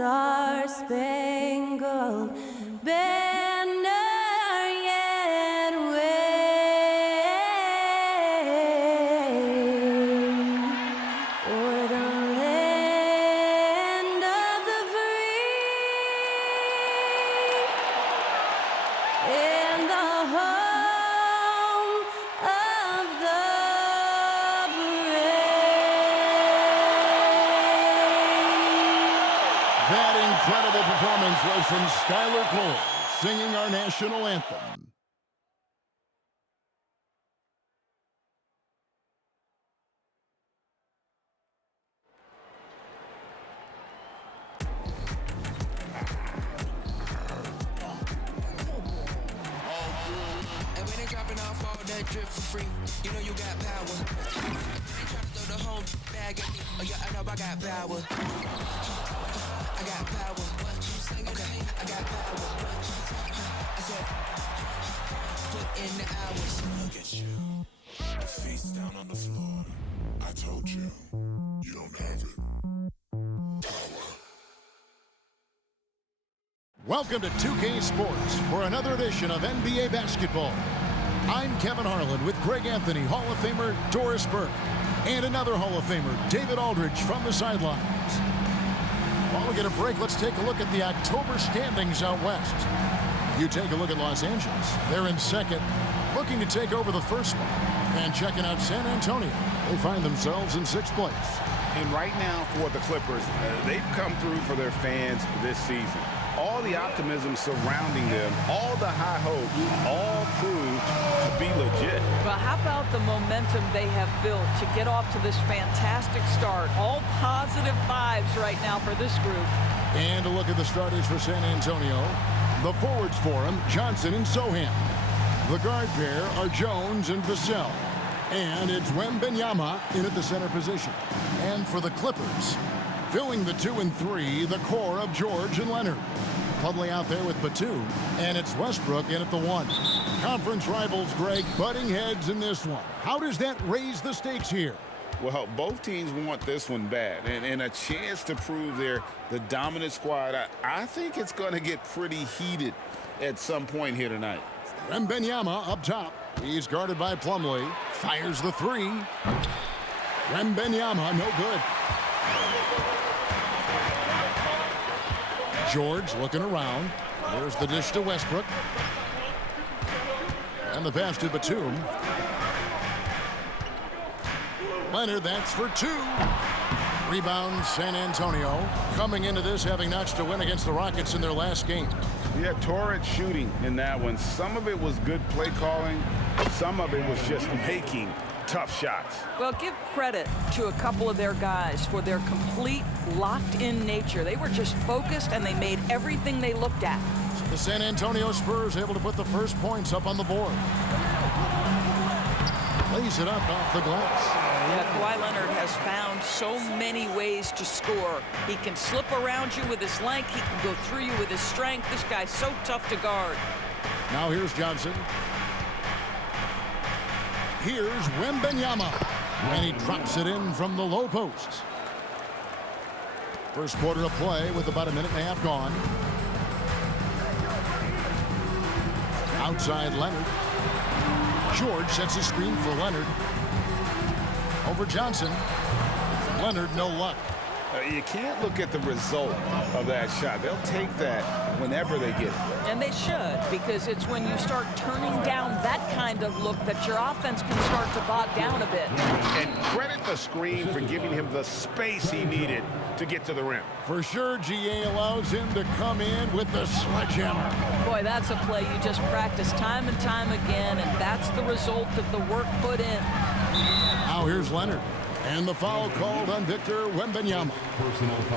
star-spangled banner yet wave o'er the land of the free and the home of the brave. That incredible performance was from Skylar Cole, singing our national anthem. And when they dropping off all that drip for free, you know you got power. They try to throw the whole bag at me. Oh yeah, I know I got power. I got power. Okay, I got power. I said, put in the hours. Look at you, face down on the floor. I told you, you don't have it. Welcome to 2K Sports for another edition of NBA basketball. I'm Kevin Harlan with Greg Anthony, Hall of Famer Doris Burke, and another Hall of Famer, David Aldridge, from the sidelines. While we get a break, let's take a look at the October standings out west. You take a look at Los Angeles. They're in second, looking to take over the first spot. And checking out San Antonio, they find themselves in sixth place. And right now for the Clippers, they've come through for their fans this season. All the optimism surrounding them, all the high hopes, all proved to be legit. Well, how about the momentum they have built to get off to this fantastic start? All positive vibes right now for this group. And a look at the starters for San Antonio. The forwards for them, Johnson and Sohan. The guard pair are Jones and Vassell. And it's Wembanyama in at the center position. And for the Clippers, filling the 2 and 3, the core of George and Leonard. Plumlee out there with Batum, and it's Westbrook in at the 1. Conference rivals, Greg, butting heads in this one. How does that raise the stakes here? Well, both teams want this one bad, and a chance to prove they're the dominant squad. I think it's going to get pretty heated at some point here tonight. Wembanyama up top. He's guarded by Plumlee. Fires the 3. Wembanyama, no good. George looking around. There's the dish to Westbrook. And the pass to Batum. Leonard, that's for 2. Rebound, San Antonio. Coming into this, having notched a win against the Rockets in their last game. Yeah, torrid shooting in that one. Some of it was good play calling. Some of it was just making tough shots. Well, give credit to a couple of their guys for their complete locked-in nature. They were just focused, and they made everything they looked at. The San Antonio Spurs able to put the first points up on the board. Lays it up off the glass. Yeah, Kawhi Leonard has found so many ways to score. He can slip around you with his length. He can go through you with his strength. This guy's so tough to guard. Now here's Johnson. Here's Wembanyama. And he drops it in from the low post. First quarter of play with about a minute and a half gone. Outside Leonard. George sets a screen for Leonard. Over Johnson. Leonard, no luck. You can't look at the result of that shot. They'll take that whenever they get it. And they should, because it's when you start turning down that kind of look that your offense can start to bog down a bit. And credit the screen for giving him the space he needed to get to the rim. For sure, GA allows him to come in with the sledgehammer. Boy, that's a play you just practice time and time again, and that's the result of the work put in. Now here's Leonard. And the foul called on Victor Wembanyama.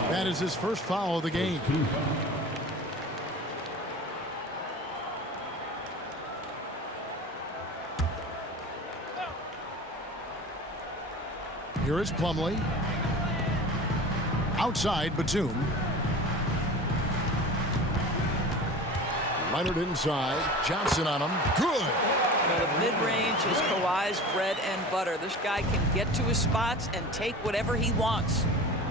That is his first foul of the game. Here is Plumlee. Outside, Batum. Leonard inside. Johnson on him. Good. The mid-range is Kawhi's bread and butter. This guy can get to his spots and take whatever he wants.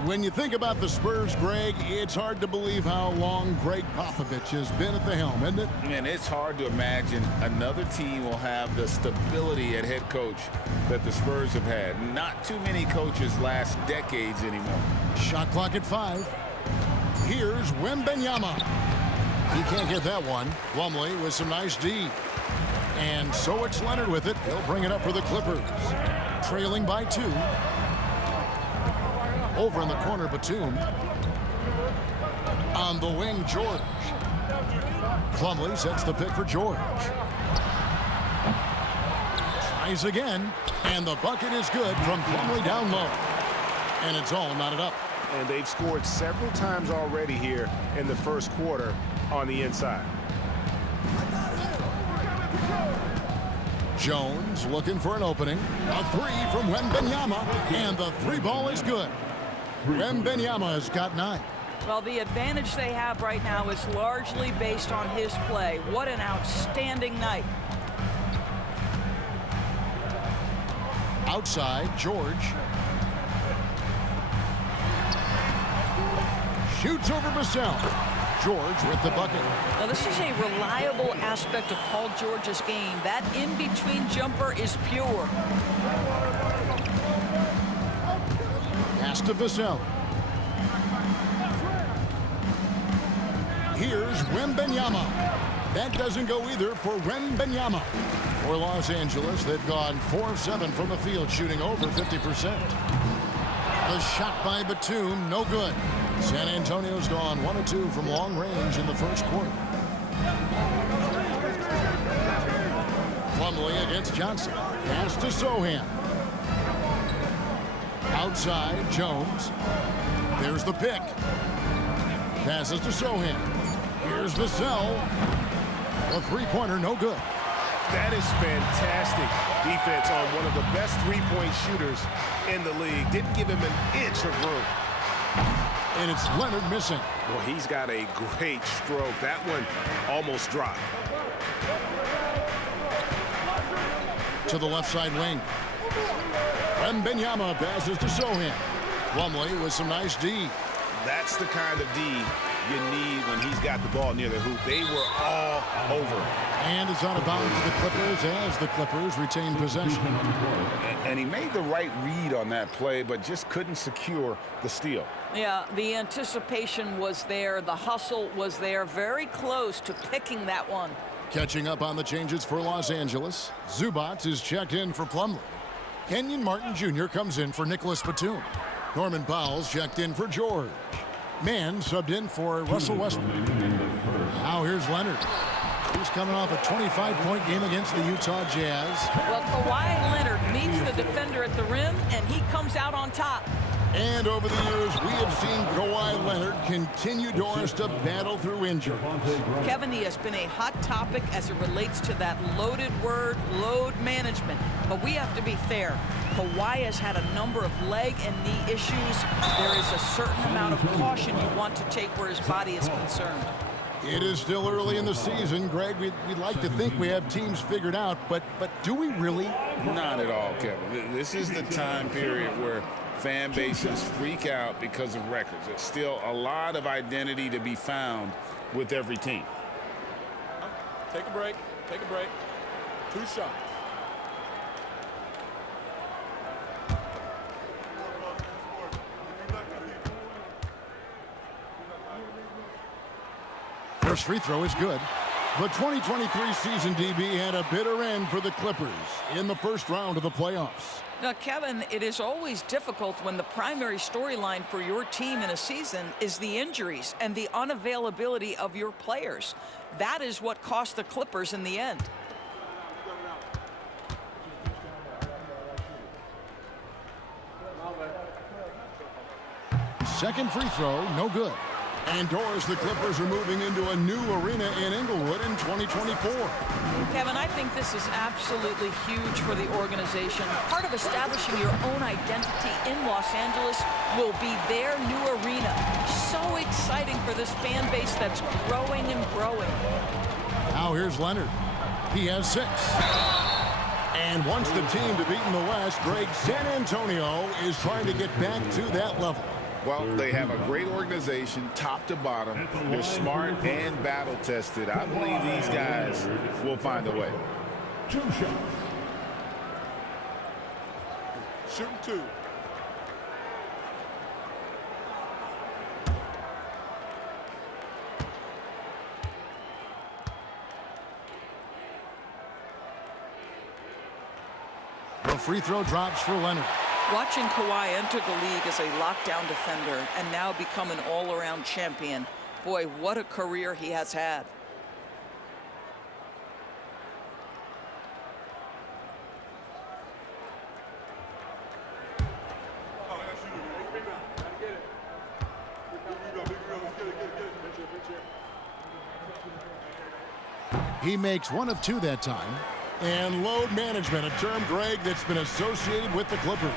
When you think about the Spurs, Greg, it's hard to believe how long Greg Popovich has been at the helm, isn't it? Man, it's hard to imagine another team will have the stability at head coach that the Spurs have had. Not too many coaches last decades anymore. Shot clock at 5. Here's Wembanyama. He can't get that one. Plumlee with some nice D. And so it's Leonard with it. He'll bring it up for the Clippers. Trailing by 2. Over in the corner, Batum. On the wing, George. Plumlee sets the pick for George. Tries again, and the bucket is good from Plumlee down low. And it's all knotted up. And they've scored several times already here in the first quarter on the inside. Jones looking for an opening. A 3 from Wembanyama, and the 3 ball is good. Wembanyama has got 9. Well, the advantage they have right now is largely based on his play. What an outstanding night. Outside, George. Shoots over Vassell. George with the bucket. Now, this is a reliable aspect of Paul George's game. That in-between jumper is pure. Pass to Vassell. Here's Wembanyama. That doesn't go either for Wembanyama. For Los Angeles, they've gone 4 of 7 from the field, shooting over 50%. A shot by Batum, no good. San Antonio's gone 1 of 2 from long range in the first quarter. Plumlee against Johnson. Pass to Sohan. Outside, Jones. There's the pick. Passes to Sohan. Here's Vassell. The 3-pointer, no good. That is fantastic defense on one of the best 3-point shooters in the league. Didn't give him an inch of room. And it's Leonard missing. Well, he's got a great stroke. That one almost dropped. To the left side wing. Wembanyama passes to Sohan. Plumlee with some nice D. That's the kind of D you need when he's got the ball near the hoop. They were all over. And it's out of bounds to the Clippers as the Clippers retain possession. And he made the right read on that play, but just couldn't secure the steal. Yeah, the anticipation was there. The hustle was there. Very close to picking that one. Catching up on the changes for Los Angeles. Zubac is checked in for Plumlee. Kenyon Martin Jr. comes in for Nicholas Batum. Norman Powell's checked in for George. Mann subbed in for Russell Westbrook. Now here's Leonard. He's coming off a 25-point game against the Utah Jazz. Well, Kawhi Leonard meets the defender at the rim, and he comes out on top. And over the years, we have seen Kawhi Leonard continue, Doris, to battle through injury. Kevin, he has been a hot topic as it relates to that loaded word, load management. But we have to be fair. Kawhi has had a number of leg and knee issues. There is a certain amount of caution you want to take where his body is concerned. It is still early in the season, Greg. We'd like to think we have teams figured out, but do we really? Not at all, Kevin. This is the time period where fan bases freak out because of records. There's still a lot of identity to be found with every team. Take a break. Take a break. 2 shots. First free throw is good. The 2023 season, DB, had a bitter end for the Clippers in the first round of the playoffs. Now, Kevin, it is always difficult when the primary storyline for your team in a season is the injuries and the unavailability of your players. That is what cost the Clippers in the end. Second free throw, no good. And Doris, the Clippers are moving into a new arena in Inglewood in 2024. Kevin, I think this is absolutely huge for the organization. Part of establishing your own identity in Los Angeles will be their new arena. So exciting for this fan base that's growing and growing. Now here's Leonard. He has 6. And once the team to beat in the West, Greg, San Antonio is trying to get back to that level. Well, they have a great organization, top to bottom. They're smart and battle-tested. I believe these guys will find a way. 2 shots. Shooting 2. The free throw drops for Leonard. Watching Kawhi enter the league as a lockdown defender and now become an all-around champion. Boy, what a career he has had. He makes 1 of 2 that time. And load management, a term, Greg, that's been associated with the Clippers.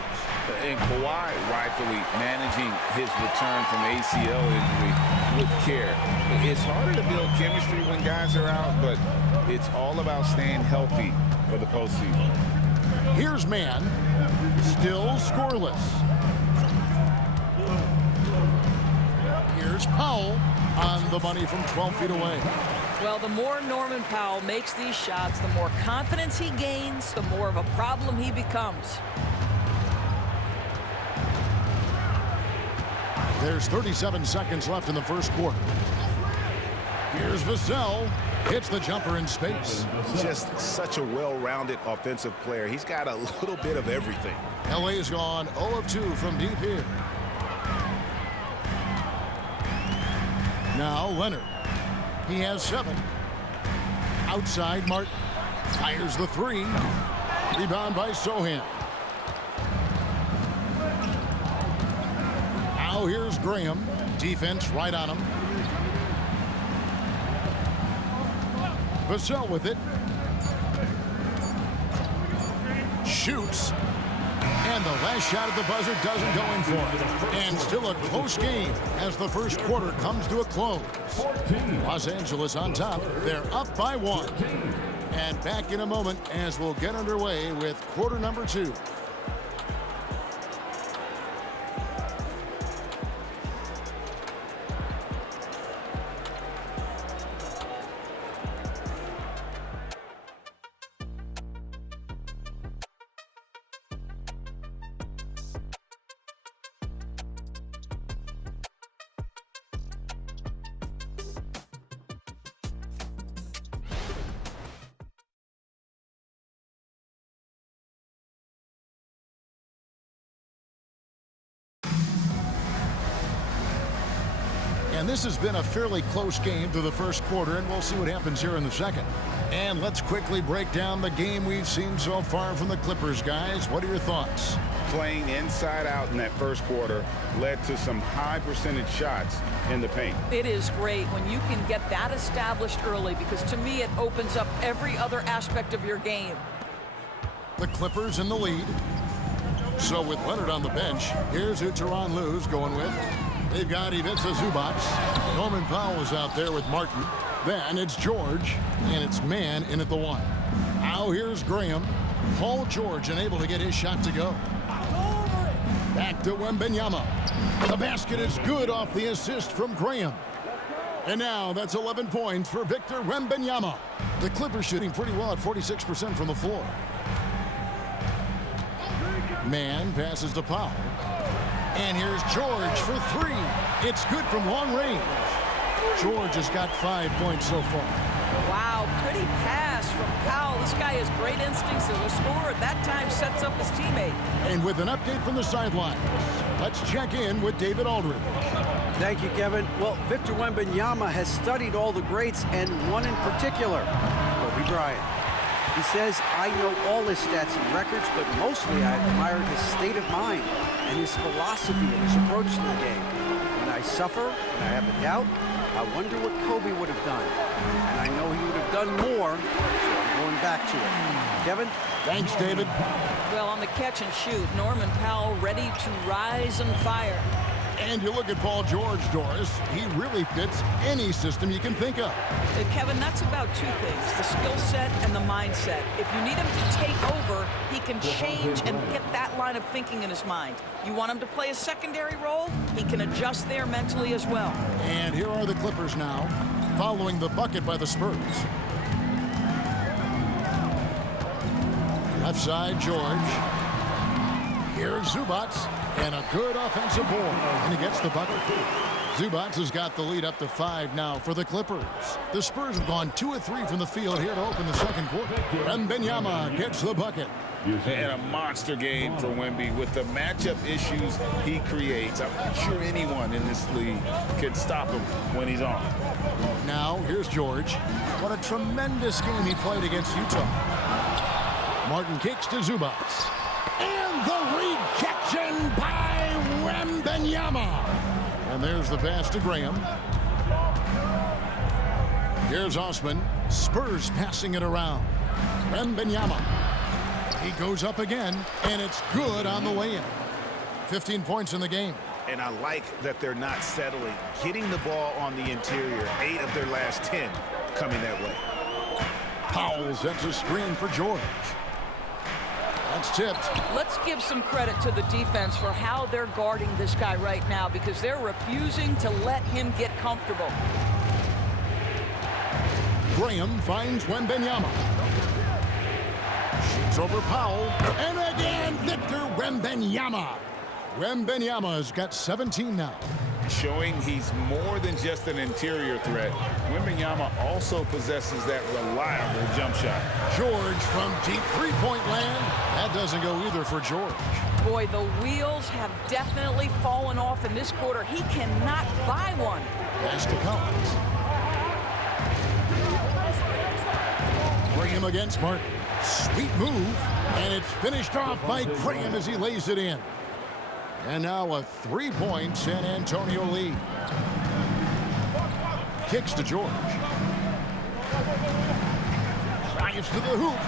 And Kawhi rightfully managing his return from ACL injury with care. It's harder to build chemistry when guys are out, but it's all about staying healthy for the postseason. Here's Mann, still scoreless. Here's Powell on the money from 12 feet away. Well, the more Norman Powell makes these shots, the more confidence he gains, the more of a problem he becomes. There's 37 seconds left in the first quarter. Here's Vassell. Hits the jumper in space. Just such a well-rounded offensive player. He's got a little bit of everything. LA's gone 0 of 2 from deep here. Now Leonard. He has 7. Outside, Martin fires the 3. Rebound by Sohan. Now here's Graham. Defense right on him. Vassell with it. Shoots. And the last shot at the buzzer doesn't go in for it. And still a close game as the first quarter comes to a close. Los Angeles on top. They're up by 1. And back in a moment as we'll get underway with quarter number 2. And this has been a fairly close game through the first quarter, and we'll see what happens here in the second. And let's quickly break down the game we've seen so far from the Clippers, guys. What are your thoughts? Playing inside out in that first quarter led to some high percentage shots in the paint. It is great when you can get that established early, because to me it opens up every other aspect of your game. The Clippers in the lead. So with Leonard on the bench, here's who Tyronn Lue's going with. They've got Ivica Zubac. Norman Powell is out there with Martin. Then it's George, and it's Mann in at the 1. Now here's Graham. Paul George unable to get his shot to go. Back to Wembanyama. The basket is good off the assist from Graham. And now that's 11 points for Victor Wembanyama. The Clippers shooting pretty well at 46% from the floor. Mann passes to Powell. And here's George for 3. It's good from long range. George has got 5 points so far. Wow, pretty pass from Powell. This guy has great instincts as a scorer. That time sets up his teammate. And with an update from the sidelines, let's check in with David Aldridge. Thank you, Kevin. Well, Victor Wembanyama has studied all the greats, and one in particular, Kobe Bryant. He says, I know all his stats and records, but mostly I admire his state of mind and his philosophy and his approach to the game. When I suffer, when I have a doubt, I wonder what Kobe would have done. And I know he would have done more, so I'm going back to it. Kevin? Thanks, David. Well, on the catch and shoot, Norman Powell ready to rise and fire. And you look at Paul George, Doris, he really fits any system you can think of. Kevin, that's about two things, the skill set and the mindset. If you need him to take over, he can change and get that line of thinking in his mind. You want him to play a secondary role, he can adjust there mentally as well. And here are the Clippers now, following the bucket by the Spurs. Left side, George. Here's Zubac, and a good offensive board, and he gets the bucket. Zubac has got the lead up to 5 now for the Clippers. The Spurs have gone 2 of 3 from the field here to open the second quarter. Wembanyama gets the bucket. And a monster game for Wemby with the matchup issues he creates. I'm not sure anyone in this league can stop him when he's on. Now, here's George. What a tremendous game he played against Utah. Martin kicks to Zubac. And the rejection by Wembanyama. And there's the pass to Graham. Here's Osman. Spurs passing it around. Wembanyama. He goes up again, and it's good on the way in. 15 points in the game. And I like that they're not settling. Getting the ball on the interior, 8 of their last 10 coming that way. Powell sets a screen for George. That's tipped. Let's give some credit to the defense for how they're guarding this guy right now because they're refusing to let him get comfortable. Graham finds Wembanyama. Shoots over Powell. And again, Victor Wembanyama. Wembanyama has got 17 now. Showing he's more than just an interior threat. Wembanyama also possesses that reliable jump shot. George from deep three-point land. That doesn't go either for George. Boy, the wheels have definitely fallen off in this quarter. He cannot buy one. Pass to Collins. Graham against Martin. Sweet move. And it's finished off by Graham as he lays it in. And now a 3-point San Antonio lead. Kicks to George. Drives to the hoop.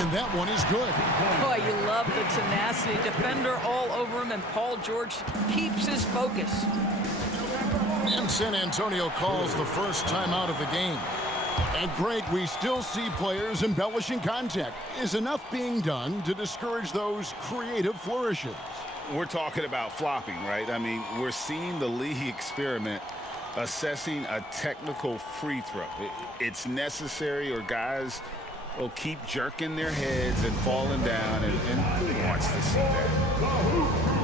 And that one is good. Boy, you love the tenacity. Defender all over him, and Paul George keeps his focus. And San Antonio calls the first timeout of the game. And Greg, we still see players embellishing contact. Is enough being done to discourage those creative flourishes? We're talking about flopping, right? I mean, we're seeing the league experiment assessing a technical free throw. It's necessary or guys will keep jerking their heads and falling down, and who wants to see that?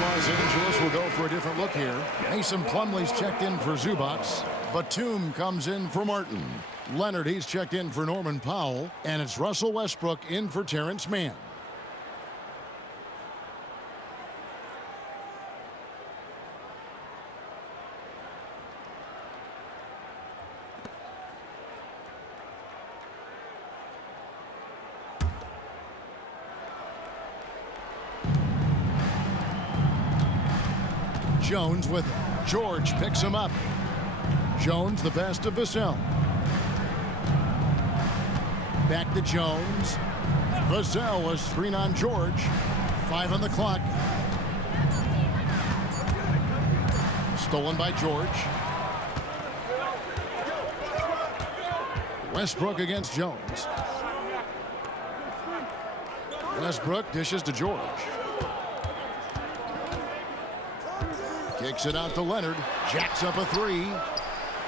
Los Angeles will go for a different look here. Mason Plumlee's checked in for Zubac. Batum comes in for Martin. Leonard, he's checked in for Norman Powell. And it's Russell Westbrook in for Terrence Mann. Jones with it. George picks him up. Jones the best of Vassell. Back to Jones. Vassell, a screen on George. 5 on the clock. Stolen by George. Westbrook against Jones. Westbrook dishes to George. Kicks it out to Leonard. Jacks up a three.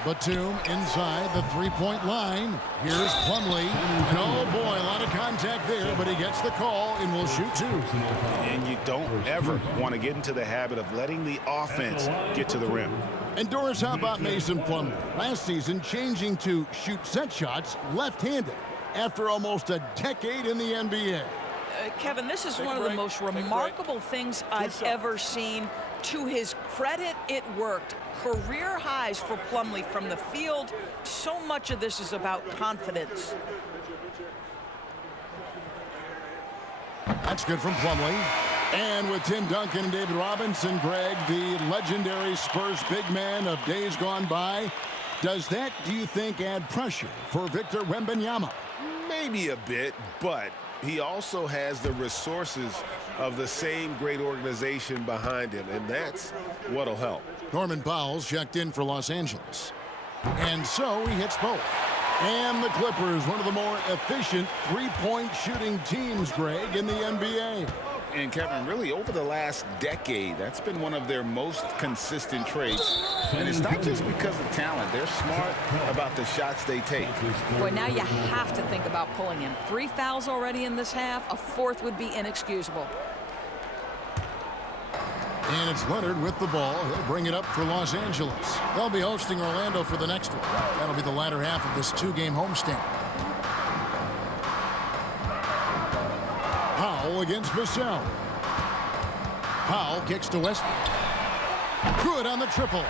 Batum inside the three-point line. Here's Plumlee. And oh boy, a lot of contact there, but he gets the call and will shoot two. And you don't ever want to get into the habit of letting the offense get to the rim. And Doris, how about Mason Plumlee? Last season, changing to shoot set shots left-handed after almost a decade in the NBA. Kevin, this is one of the most remarkable things I've ever seen. To his credit, it worked. Career highs for Plumlee from the field. So much of this is about confidence. That's good from Plumlee. And with Tim Duncan and David Robinson, Greg, the legendary Spurs big man of days gone by, does that, do you think, add pressure for Victor Wembanyama? Maybe a bit, but he also has the resources of the same great organization behind him, and that's what'll help. Norman Powell's checked in for Los Angeles. And so he hits both. And the Clippers, one of the more efficient three-point shooting teams, Greg, in the NBA. And Kevin, really over the last decade, that's been one of their most consistent traits. And it's not just because of talent. They're smart about the shots they take. Boy, now you have to think about pulling him. 3 fouls already in this half. A fourth would be inexcusable. And it's Leonard with the ball. He'll bring it up for Los Angeles. They'll be hosting Orlando for the next one. That'll be the latter half of this two-game homestand. Powell against Vassell. Powell kicks to Westbrook. Good on the triple.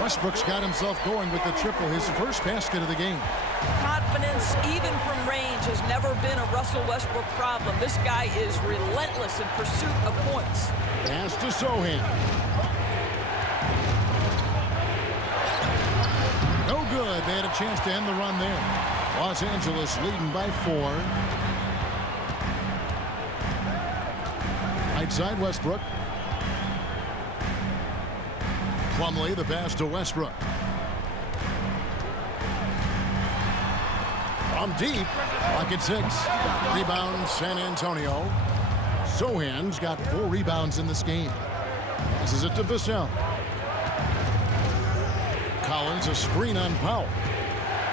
Westbrook's got himself going with the triple, his first basket of the game. Confidence, even from range, has never been a Russell Westbrook problem. This guy is relentless in pursuit of points. Pass to Sohan. No good. They had a chance to end the run there. Los Angeles leading by 4. Right side, Westbrook. Plumlee, the pass to Westbrook. From deep, pocket 6. Rebound, San Antonio. Sohan's got 4 rebounds in this game. Passes it to Vassell. Collins, a screen on Powell.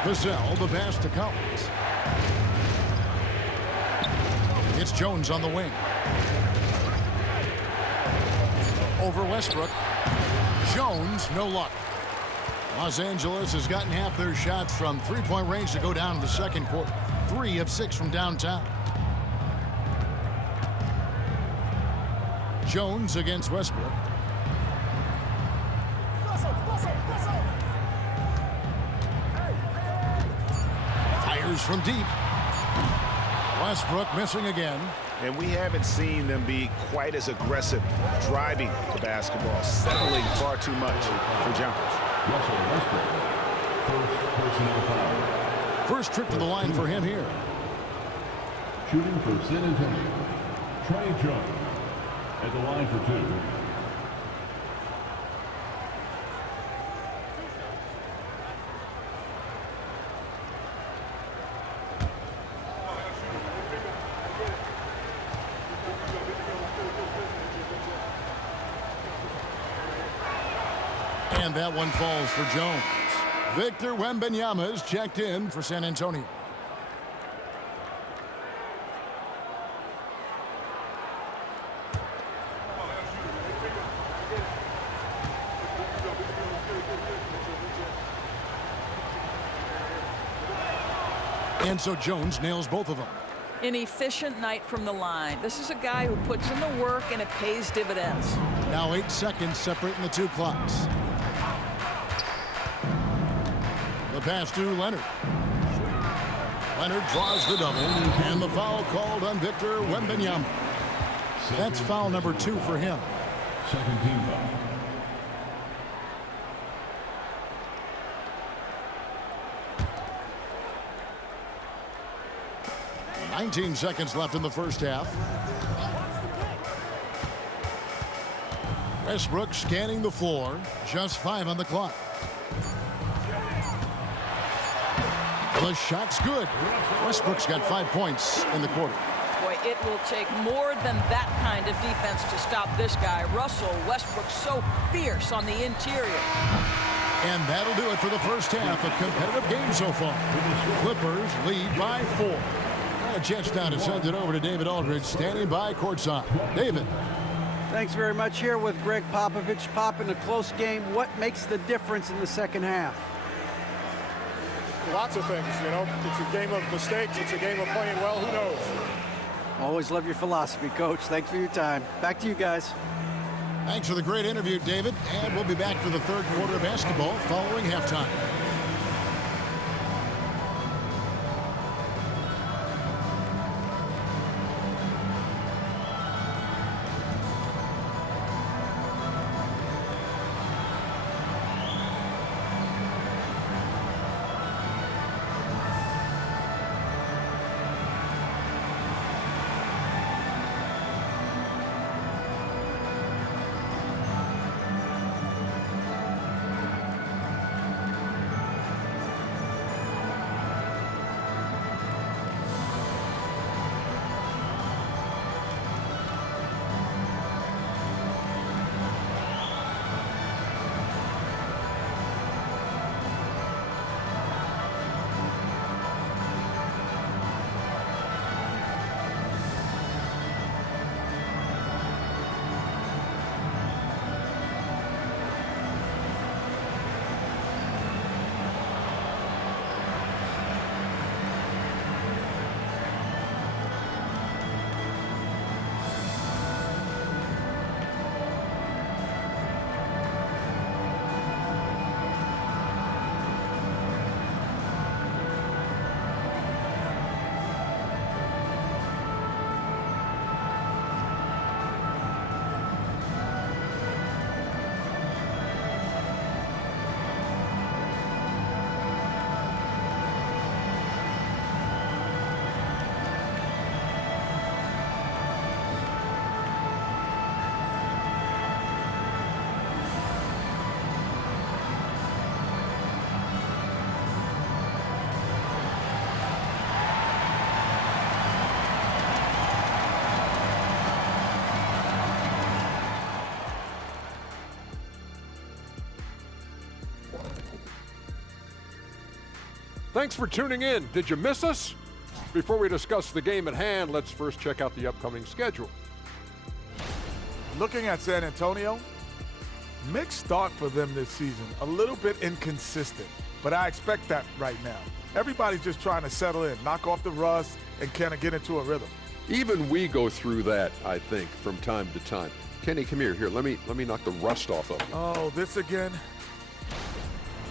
Vassell, the pass to Collins. It's Jones on the wing. Over Westbrook. Jones, no luck. Los Angeles has gotten half their shots from three-point range to go down in the second quarter. 3 of 6 from downtown. Jones against Westbrook. Fires from deep. Westbrook missing again. And we haven't seen them be quite as aggressive driving the basketball, settling far too much for jumpers. Russell Westbrook, first personal foul. First trip to the line for him here. Shooting for San Antonio, Trey Jones at the line for 2. And that one falls for Jones. Victor Wembanyama is checked in for San Antonio. And so Jones nails both of them. An efficient night from the line. This is a guy who puts in the work and it pays dividends. Now 8 seconds separating the two clocks. The pass to Leonard. Leonard draws the double, and the foul called on Victor Wembanyama. That's foul number 2 for him. Second team foul. 19 seconds left in the first half. Westbrook scanning the floor. Just 5 on the clock. The shot's good. Westbrook's got 5 points in the quarter. Boy, it will take more than that kind of defense to stop this guy. Russell Westbrook so fierce on the interior. And that'll do it for the first half. A competitive game so far. Clippers lead by 4. A chance now to send it over to David Aldridge, standing by courtside. David. Thanks very much. Here with Greg Popovich. Pop, in a close game, what makes the difference in the second half? Lots of things, you know. It's a game of mistakes. It's a game of playing well. Who knows? Always love your philosophy, Coach. Thanks for your time. Back to you guys. Thanks for the great interview, David. And we'll be back for the third quarter of basketball following halftime. Thanks for tuning in. Did you miss us? Before we discuss the game at hand, let's first check out the upcoming schedule. Looking at San Antonio, mixed start for them this season. A little bit inconsistent, but I expect that right now. Everybody's just trying to settle in, knock off the rust, and kind of get into a rhythm. Even we go through that, I think, from time to time. Kenny, come here. Here, let me knock the rust off of you. Oh, this again?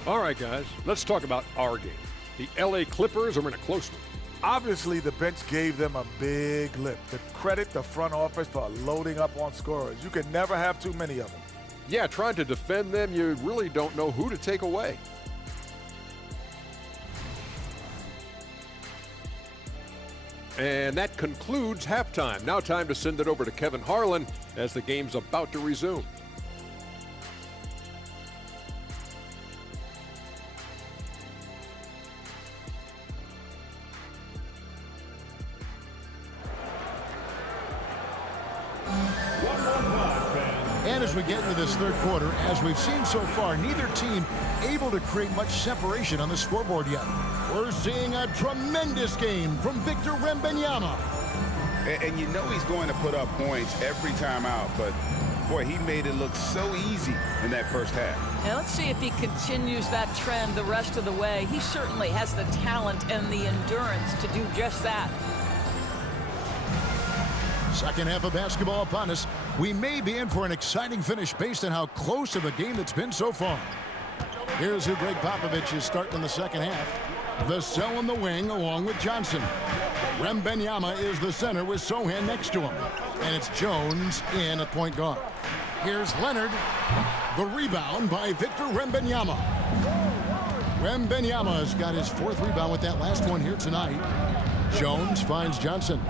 All right, guys, let's talk about our game. The LA Clippers are in a close one. Obviously, the bench gave them a big lift. To credit the front office for loading up on scorers. You can never have too many of them. Yeah, trying to defend them, you really don't know who to take away. And that concludes halftime. Now time to send it over to Kevin Harlan as the game's about to resume. And as we get into this third quarter, as we've seen so far, neither team able to create much separation on the scoreboard yet. We're seeing a tremendous game from Victor Wembanyama. And you know he's going to put up points every time out, but boy, he made it look so easy in that first half. Now let's see if he continues that trend the rest of the way. He certainly has the talent and the endurance to do just that. Second half of basketball upon us. We may be in for an exciting finish based on how close of a game that's been so far. Here's who Greg Popovich is starting in the second half. Vassell in the wing along with Johnson. Wembanyama is the center with Sochan next to him. And it's Jones in at point guard. Here's Leonard. The rebound by Victor Wembanyama. Wembanyama's got his fourth rebound with that last one here tonight. Jones finds Johnson.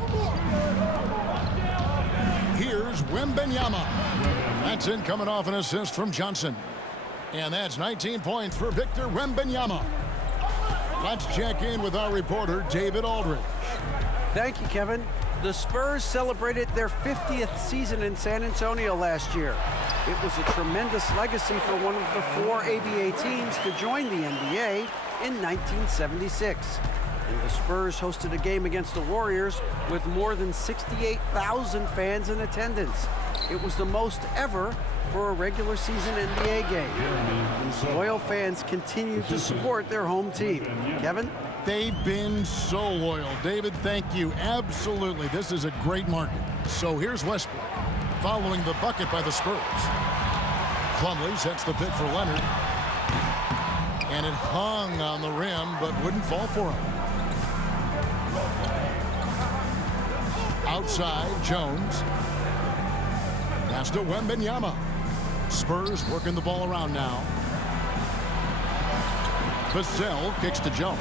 Here's Wembanyama. That's in coming off an assist from Johnson. And that's 19 points for Victor Wembanyama. Let's check in with our reporter, David Aldridge. Thank you, Kevin. The Spurs celebrated their 50th season in San Antonio last year. It was a tremendous legacy for one of the 4 ABA teams to join the NBA in 1976. And the Spurs hosted a game against the Warriors with more than 68,000 fans in attendance. It was the most ever for a regular season NBA game. These loyal fans continue to support their home team. Kevin? They've been so loyal. David, thank you. Absolutely. This is a great market. So here's Westbrook following the bucket by the Spurs. Plumlee sets the pick for Leonard. And it hung on the rim, but wouldn't fall for him. Outside, Jones. Pass to Wembanyama. Spurs working the ball around now. Vassell kicks to Jones.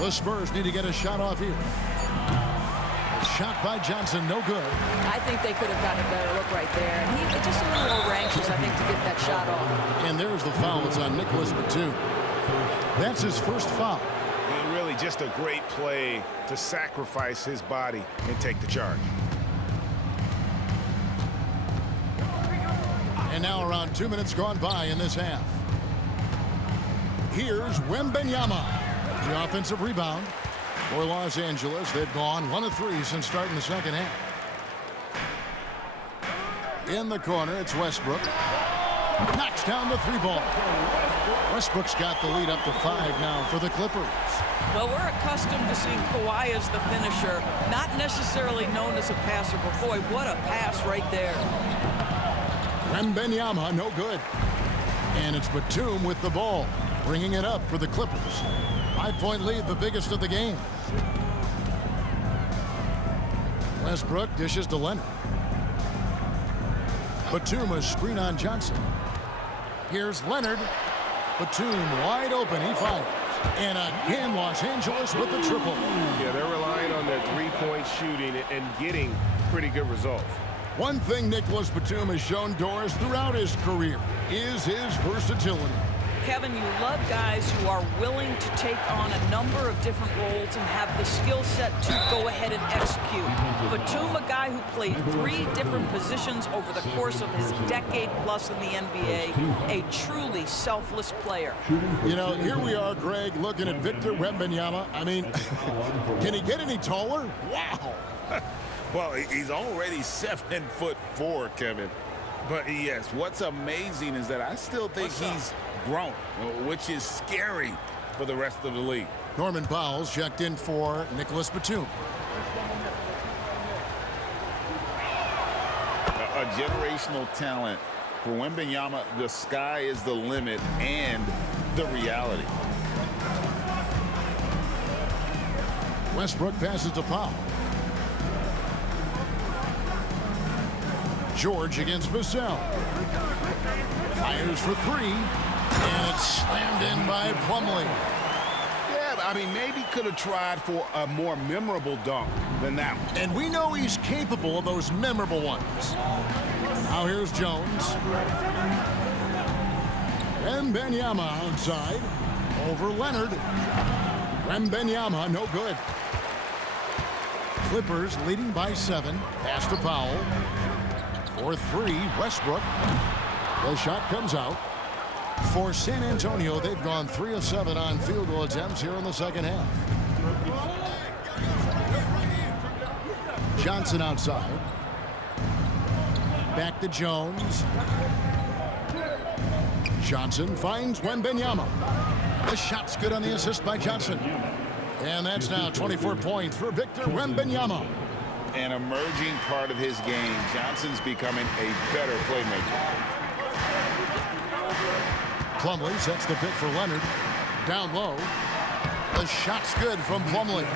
The Spurs need to get a shot off here. A shot by Johnson, no good. I think they could have gotten a better look right there. And he just a little over anxious, I think, to get that shot off. And there's the foul. It's on Nicholas Batum. That's his first foul. And really just a great play to sacrifice his body and take the charge. And now around 2 minutes gone by in this half. Here's Wembanyama. The offensive rebound for Los Angeles. They've gone 1 of 3 since starting the second half. In the corner, it's Westbrook. Knocks down the 3-ball. Westbrook's got the lead up to 5 now for the Clippers. Well, we're accustomed to seeing Kawhi as the finisher, not necessarily known as a passer, but boy, what a pass right there. Wembanyama, no good. And it's Batum with the ball, bringing it up for the Clippers. 5-point lead, the biggest of the game. Westbrook dishes to Leonard. Batum a screen on Johnson. Here's Leonard. Batum wide open, he fires. And again, Los Angeles with the triple. Yeah, they're relying on their three-point shooting and getting pretty good results. One thing Nicholas Batum has shown Doris throughout his career is his versatility. Kevin, you love guys who are willing to take on a number of different roles and have the skill set to go ahead and execute. Batum, a guy who played 3 different positions over the course of his decade plus in the NBA, a truly selfless player. You know, here we are, Greg, looking at Victor Wembanyama. I mean, can he get any taller? Wow. Well, he's already 7'4", Kevin. But yes, what's amazing is that I still think he's grown, which is scary for the rest of the league. Norman Powell's checked in for Nicholas Batum. A generational talent. For Wembanyama, the sky is the limit and the reality. Westbrook passes to Powell. George against Vassell. Fires for 3. And it's slammed in by Plumlee. Yeah, I mean, maybe could have tried for a more memorable dunk than that one. And we know he's capable of those memorable ones. Now here's Jones. Wembanyama outside. Over Leonard. Wembanyama, no good. Clippers leading by 7. Pass to Powell. For 3, Westbrook. The shot comes out. For San Antonio, they've gone 3 of 7 on field goal attempts here in the second half. Johnson outside. Back to Jones. Johnson finds Wembanyama. The shot's good on the assist by Johnson. And that's now 24 points for Victor Wembanyama. An emerging part of his game. Johnson's becoming a better playmaker. Plumlee sets the pick for Leonard. Down low. The shot's good from Plumlee.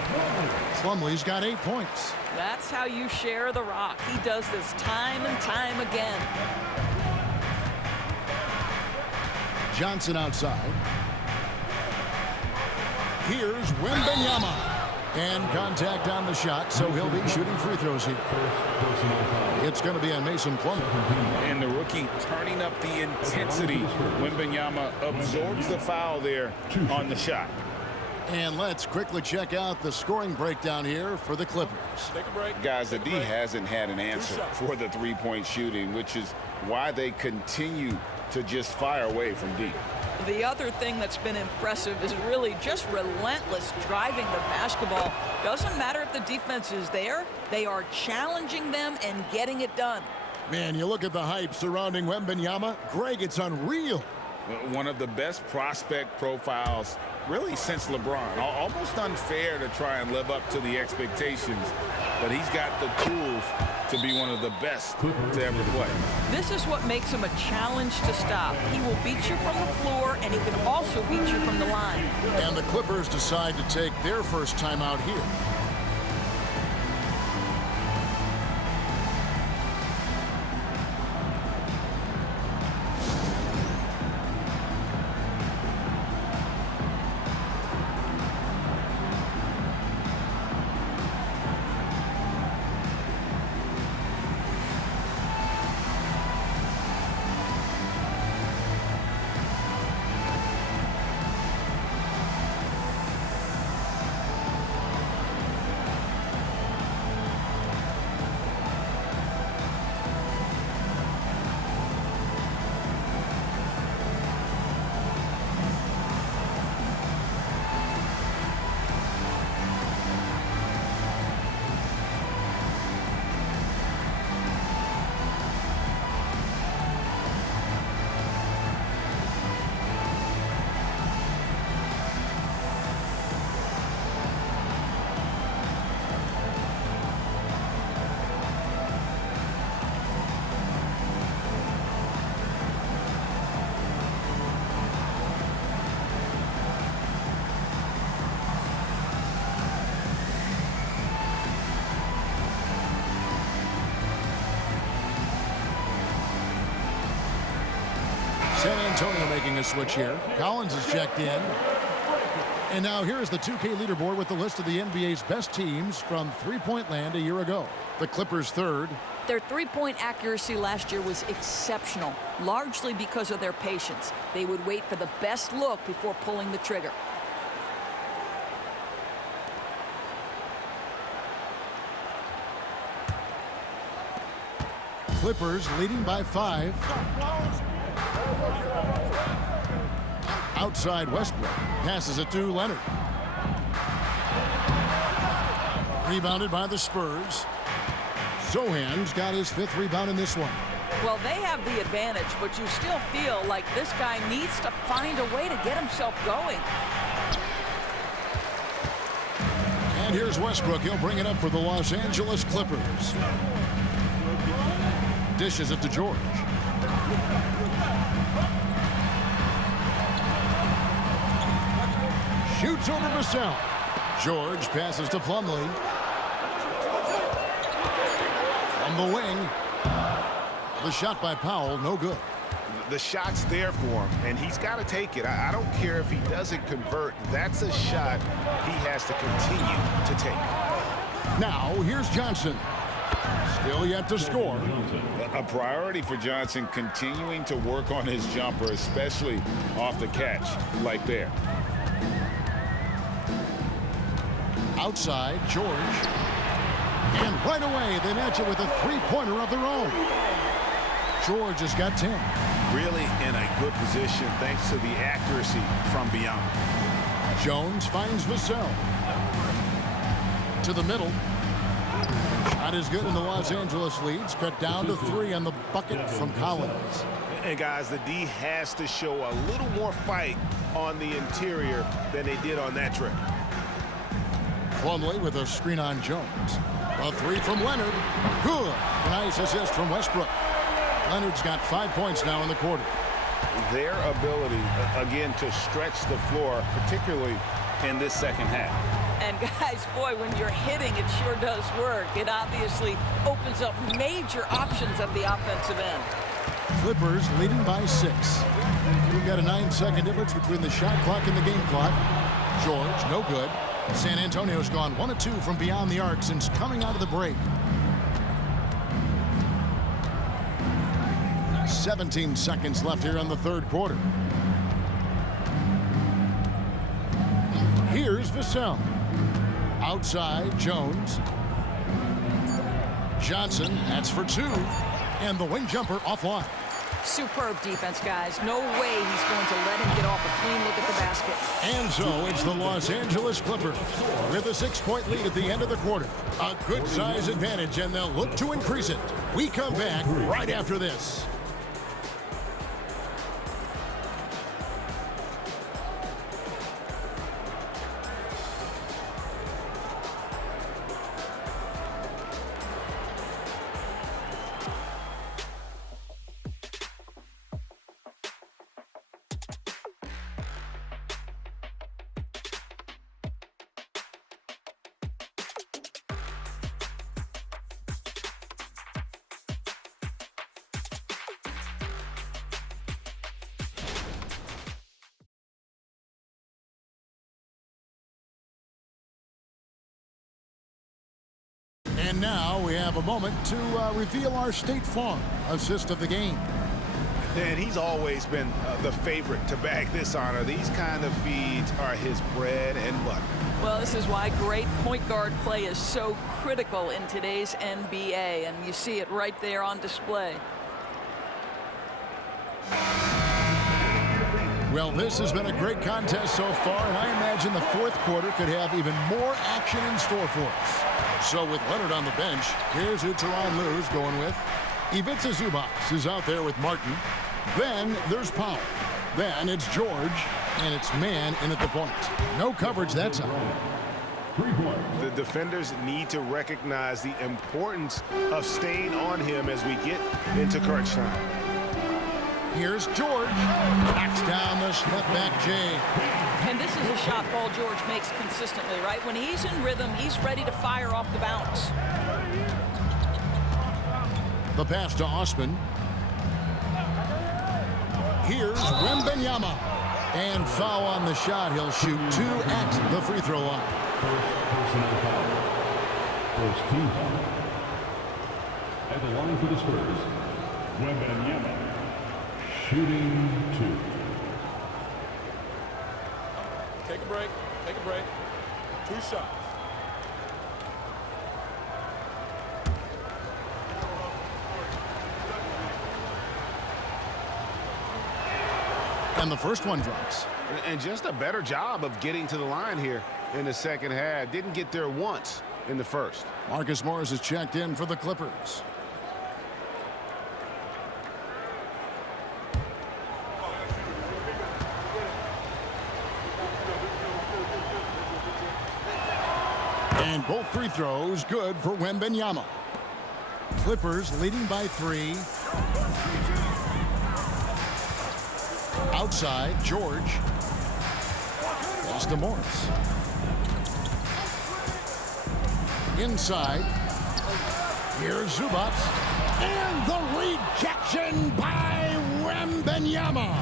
Plumlee's got 8 points. That's how you share the rock. He does this time and time again. Johnson outside. Here's Wembanyama. And contact on the shot, so he'll be shooting free throws here. It's going to be on Mason Plumlee. And the rookie turning up the intensity when Wembanyama absorbs the foul there on the shot. And let's quickly check out the scoring breakdown here for the Clippers. Take a break. Guys, the D hasn't had an answer for the three-point shooting, which is why they continue to just fire away from deep. The other thing that's been impressive is really just relentless driving the basketball. Doesn't matter if the defense is there, they are challenging them and getting it done. Man, you look at the hype surrounding Wembanyama. Greg, it's unreal. One of the best prospect profiles really since LeBron. Almost unfair to try and live up to the expectations, but he's got the tools to be one of the best to ever play. This is what makes him a challenge to stop. He will beat you from the floor, and he can also beat you from the line. And the Clippers decide to take their first time out here. San Antonio making a switch here. Collins is checked in. And now here's the 2K leaderboard with the list of the NBA's best teams from three-point land a year ago. The Clippers third. Their three-point accuracy last year was exceptional, largely because of their patience. They would wait for the best look before pulling the trigger. Clippers leading by 5. Outside Westbrook. Passes it to Leonard. Rebounded by the Spurs. Zohan's got his 5th rebound in this one. Well, they have the advantage, but you still feel like this guy needs to find a way to get himself going. And here's Westbrook. He'll bring it up for the Los Angeles Clippers. Dishes it to George. Shoots over Vassell. George passes to Plumlee. From the wing. The shot by Powell, no good. The shot's there for him, and he's got to take it. I don't care if he doesn't convert. That's a shot he has to continue to take. Now, here's Johnson. Still yet to score. A priority for Johnson, continuing to work on his jumper, especially off the catch, like there. Outside, George. And right away, they match it with a three-pointer of their own. George has got 10. Really in a good position thanks to the accuracy from beyond. Jones finds Vassell. To the middle. Shot is good, and the Los Angeles leads cut down to 3 on the bucket from Collins. And guys, the D has to show a little more fight on the interior than they did on that trip. Plumlee with a screen on Jones. A 3 from Leonard. Good. Nice assist from Westbrook. Leonard's got 5 points now in the quarter. Their ability, again, to stretch the floor, particularly in this second half. And guys, boy, when you're hitting, it sure does work. It obviously opens up major options at the offensive end. Clippers leading by 6. We've got a 9-second difference between the shot clock and the game clock. George, no good. San Antonio's gone 1 of 2 from beyond the arc since coming out of the break. 17 seconds left here in the third quarter. Here's Vassell. Outside, Jones. Johnson, that's for 2. And the wing jumper offline. Superb defense, guys. No way he's going to let him get off a clean look at the basket. And so it's the Los Angeles Clippers with a 6-point lead at the end of the quarter. A good size advantage, and they'll look to increase it. We come back right after this. And now we have a moment to reveal our State Farm assist of the game. Dan, he's always been the favorite to bag this honor. These kind of feeds are his bread and butter. Well, this is why great point guard play is so critical in today's NBA, and you see it right there on display. Well, this has been a great contest so far, and I imagine the fourth quarter could have even more action in store for us. So with Leonard on the bench, here's who Tyronn Lue's going with. Ivica Zubac is out there with Martin. Then there's Powell. Then it's George, and it's man in at the point. No coverage that time. The defenders need to recognize the importance of staying on him as we get into crunch time. Here's George. Knocks down the step back Jay. And this is a shot Paul George makes consistently, right? When he's in rhythm, he's ready to fire off the bounce. The pass to Osman. Here's Wembanyama. And foul on the shot. He'll shoot 2 at the free throw line. Personal foul. First team foul. At the line for the Spurs, Wembanyama. Shooting 2. Take a break. Take a break. 2 shots. And the first one drops. And just a better job of getting to the line here in the second half. Didn't get there once in the first. Marcus Morris is checked in for the Clippers. And both free throws good for Wembanyama. Clippers leading by 3. Outside, George. Pass to Morris. Inside. Here's Zubac. And the rejection by Wembanyama.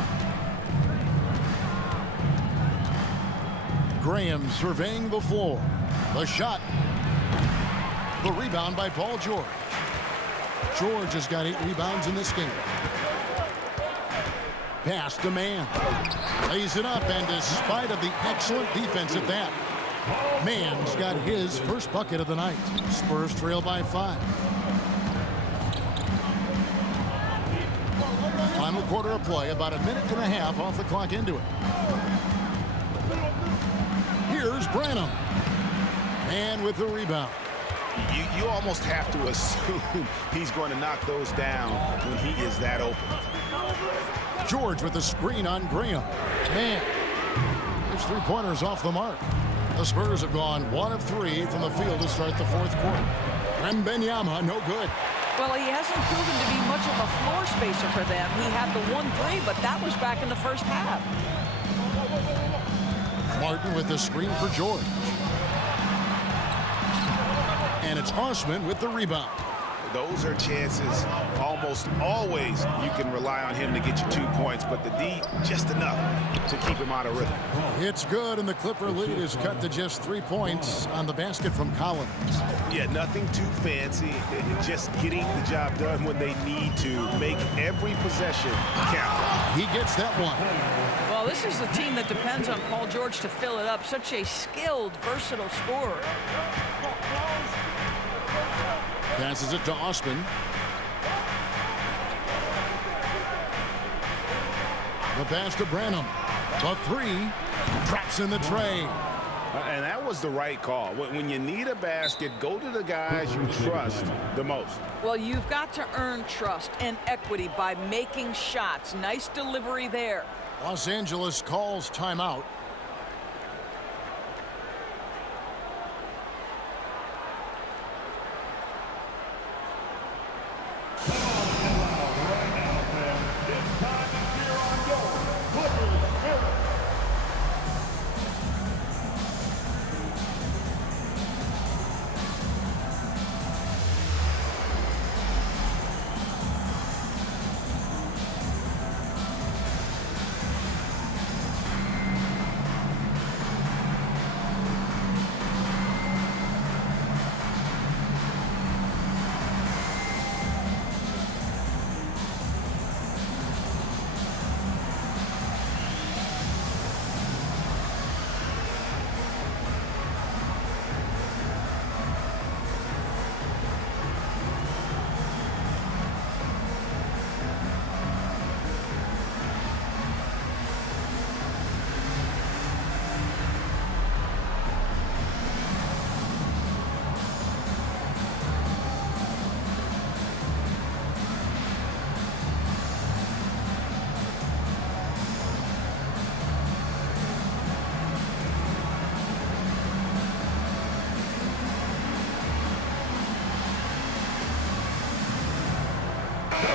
Graham surveying the floor. The shot. The rebound by Paul George. George has got 8 rebounds in this game. Pass to Mann. Lays it up, and despite of the excellent defense at that, Mann's got his first bucket of the night. Spurs trail by 5. Final quarter of play, about a minute and a half off the clock into it. Here's Branham. And with the rebound. You almost have to assume he's going to knock those down when he is that open. George with the screen on Graham. Man, his 3-pointers off the mark. The Spurs have gone 1 of 3 from the field to start the fourth quarter. Wembanyama, no good. Well, he hasn't proven to be much of a floor spacer for them. He had the 1-3, but that was back in the first half. Martin with the screen for George. And it's Osman with the rebound. those are chances almost always you can rely on him to get you 2 points, but the D, just enough to keep him out of rhythm. It's good, and the Clipper lead is cut to just 3 points on the basket from Collins. Yeah, nothing too fancy. Just getting the job done when they need to. Make every possession count. He gets that one. Well, this is a team that depends on Paul George to fill it up. Such a skilled, versatile scorer. Passes it to Osman. The pass to Branham. The three. Traps in the tray. And that was the right call. When you need a basket, go to the guys you trust the most. Well, you've got to earn trust and equity by making shots. Nice delivery there. Los Angeles calls timeout.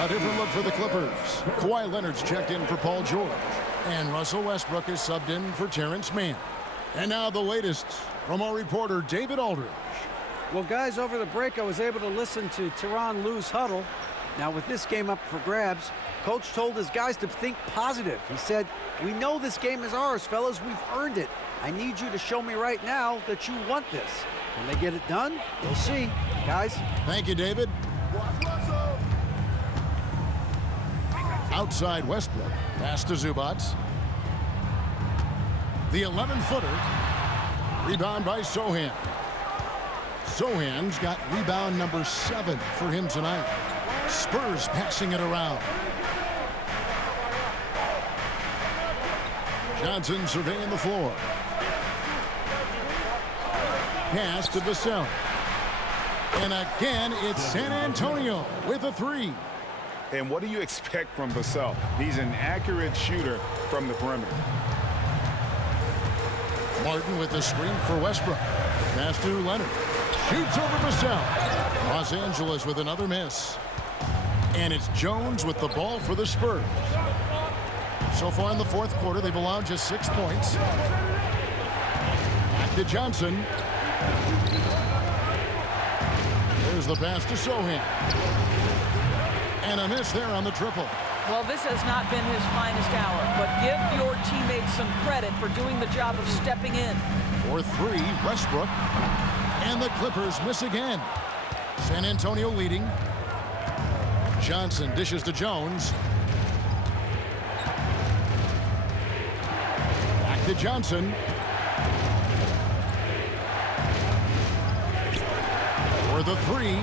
A different look for the Clippers. Kawhi Leonard's checked in for Paul George. And Russell Westbrook is subbed in for Terrence Mann. And now the latest from our reporter, David Aldridge. Well, guys, over the break, I was able to listen to Tyronn Lue's huddle. Now, with this game up for grabs, Coach told his guys to think positive. He said, "We know this game is ours, fellas. We've earned it. I need you to show me right now that you want this." Can they get it done? We'll see. Guys. Thank you, David. Outside Westbrook. Pass to Zubac. The 11-footer. Rebound by Sohan. Sohan's got rebound number 7 for him tonight. Spurs passing it around. Johnson surveying the floor. Pass to Vassell. And again, it's San Antonio with a 3. And what do you expect from Vassell? He's an accurate shooter from the perimeter. Martin with the screen for Westbrook. Pass to Leonard. Shoots over Vassell. Los Angeles with another miss. And it's Jones with the ball for the Spurs. So far in the fourth quarter, they've allowed just 6 points. Back to Johnson. There's the pass to Sohan. And a miss there on the triple. Well, this has not been his finest hour, but give your teammates some credit for doing the job of stepping in. For 3, Westbrook. And the Clippers miss again. San Antonio leading. Johnson dishes to Jones. Back to Johnson. For the 3.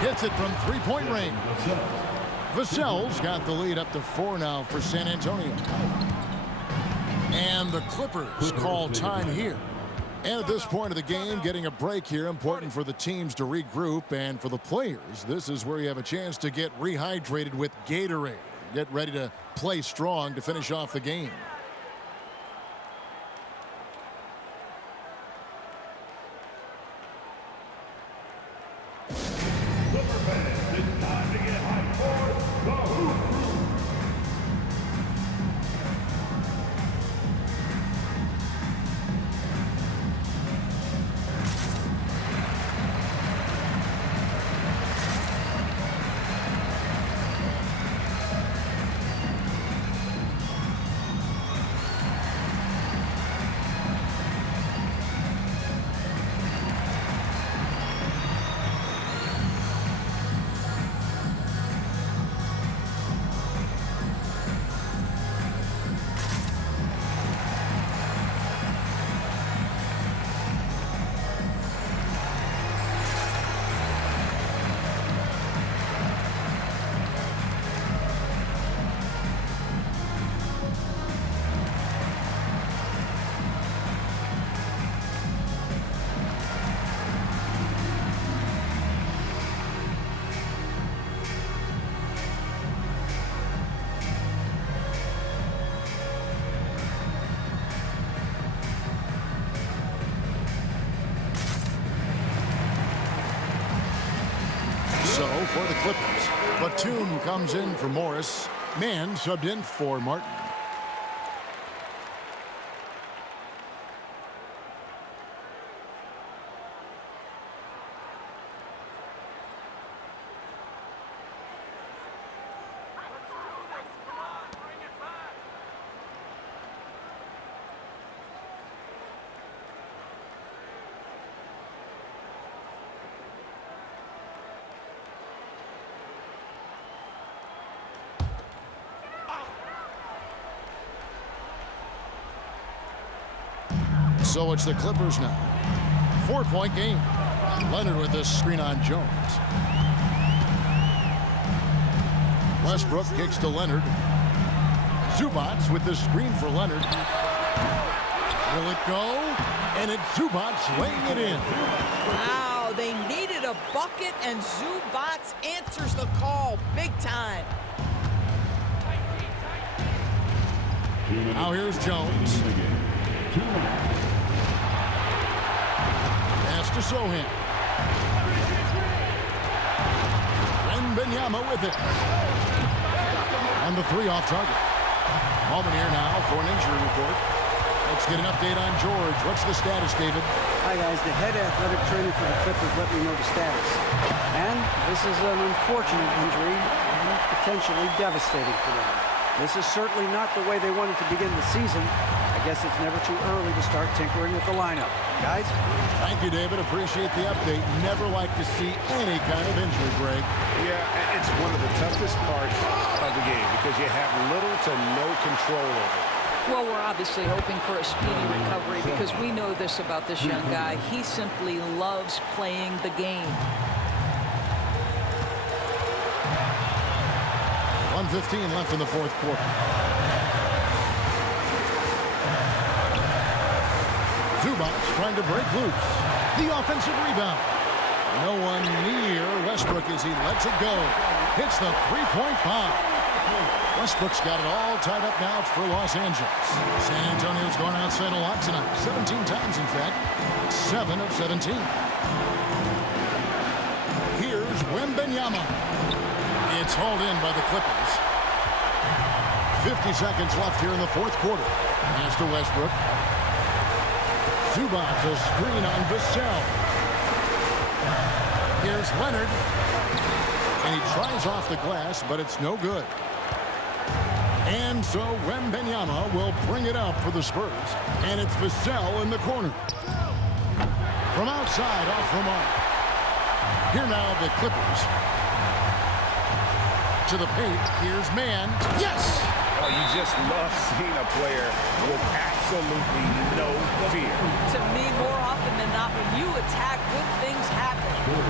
Hits it from three-point range. Vassell's got the lead up to 4 now for San Antonio. And the Clippers call time here. And at this point of the game, getting a break here, important for the teams to regroup. And for the players, this is where you have a chance to get rehydrated with Gatorade. Get ready to play strong to finish off the game. for the Clippers. Batum comes in for Morris. Mann subbed in for Martin. So it's the Clippers now. 4-point game. Leonard with this screen on Jones. Westbrook kicks to Leonard. Zubats with the screen for Leonard. Will it go? And it's Zubats laying it in. Wow, they needed a bucket, and Zubats answers the call big time. Now here's Jones. Pass to Sohan. Wembanyama with it. And the three off target. Moment here now for an injury report. Let's get an update on George. What's the status, David? Hi, guys. The head athletic trainer for the Clippers let me know the status. And this is an unfortunate injury and potentially devastating for them. This is certainly not the way they wanted to begin the season. I guess it's never too early to start tinkering with the lineup. Guys? Thank you, David. Appreciate the update. Never like to see any kind of injury, Greg. Yeah, it's one of the toughest parts of the game because you have little to no control over it. Well, we're obviously hoping for a speedy recovery because we know this about this young guy. He simply loves playing the game. 1:15 left in the fourth quarter. Zubats trying to break loose. The offensive rebound. No one near Westbrook as he lets it go. Hits the three-point bomb. Westbrook's got it all tied up now for Los Angeles. San Antonio's gone outside a lot tonight. 17 times, in fact. 7 of 17. Here's Wembanyama. It's hauled in by the Clippers. 50 seconds left here in the fourth quarter. Pass to Westbrook. Zubats, a screen on Vassell. Here's Leonard. And he tries off the glass, but it's no good. And so Wembanyama will bring it up for the Spurs. And it's Vassell in the corner. From outside, off the mark. Here now the Clippers. To the paint, here's Mann. Yes! Oh, you just love seeing a player with absolutely no fear. To me, more often than not, when you attack, good things happen.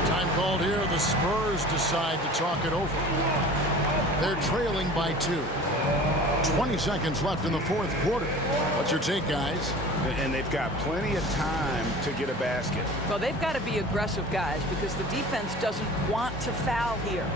Time called here. The Spurs decide to talk it over. They're trailing by 2. 20 seconds left in the fourth quarter. What's your take, guys? And they've got plenty of time to get a basket. Well, they've got to be aggressive, guys, because the defense doesn't want to foul here.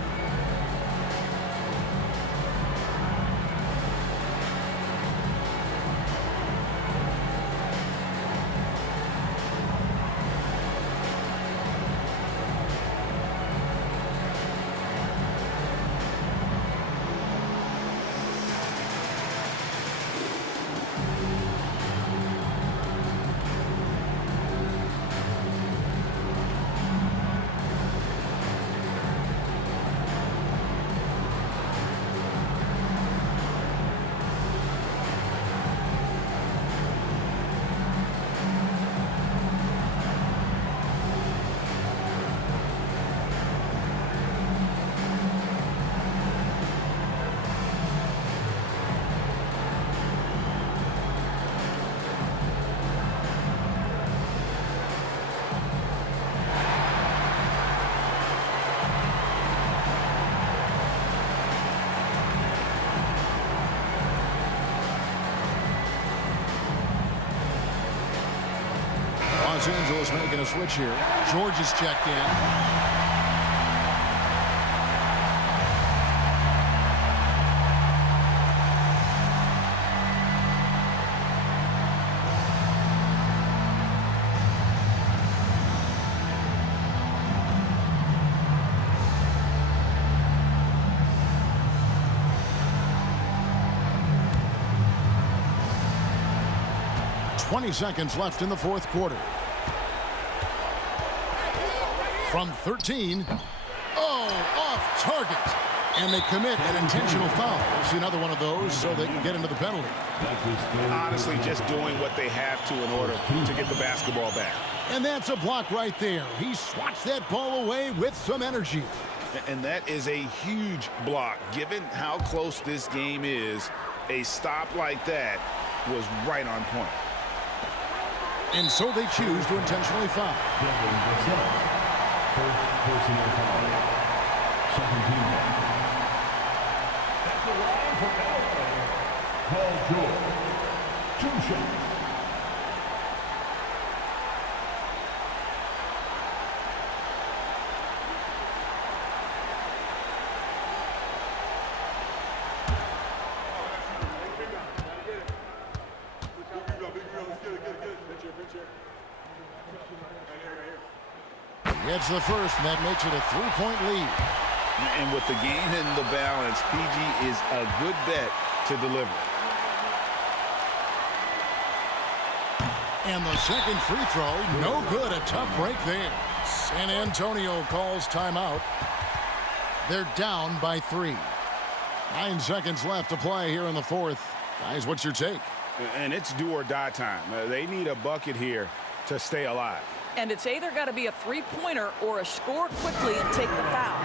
Los Angeles making a switch here. George is checked in. 20 seconds left in the fourth quarter. From 13. Oh, off target. And they commit an intentional foul. See another one of those so they can get into the penalty. Honestly, just doing what they have to in order to get the basketball back. And that's a block right there. He swats that ball away with some energy. And that is a huge block. Given how close this game is, a stop like that was right on point. And so they choose to intentionally foul. First personal foul. Second team foul. At the line for LA, Paul George. 2 shots. Gets the first, and that makes it a 3-point lead. And with the game in the balance, PG is a good bet to deliver. And the second free throw, no good. A tough break there. San Antonio calls timeout. They're down by 3. 9 seconds left to play here in the fourth. Guys, what's your take? And it's do or die time. They need a bucket here to stay alive. And it's either got to be a three-pointer or a score quickly and take the foul.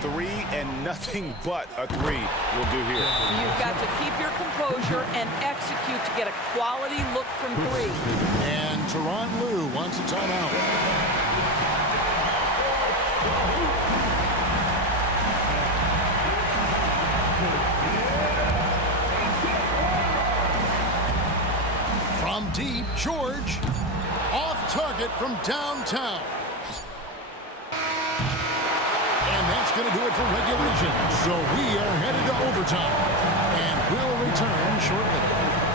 Three and nothing but a 3 will do here. You've got to keep your composure and execute to get a quality look from 3. And Tyronn Lue wants a timeout. From deep, George. Off target from downtown. That's going to do it for regulation. So we are headed to overtime. And we'll return shortly.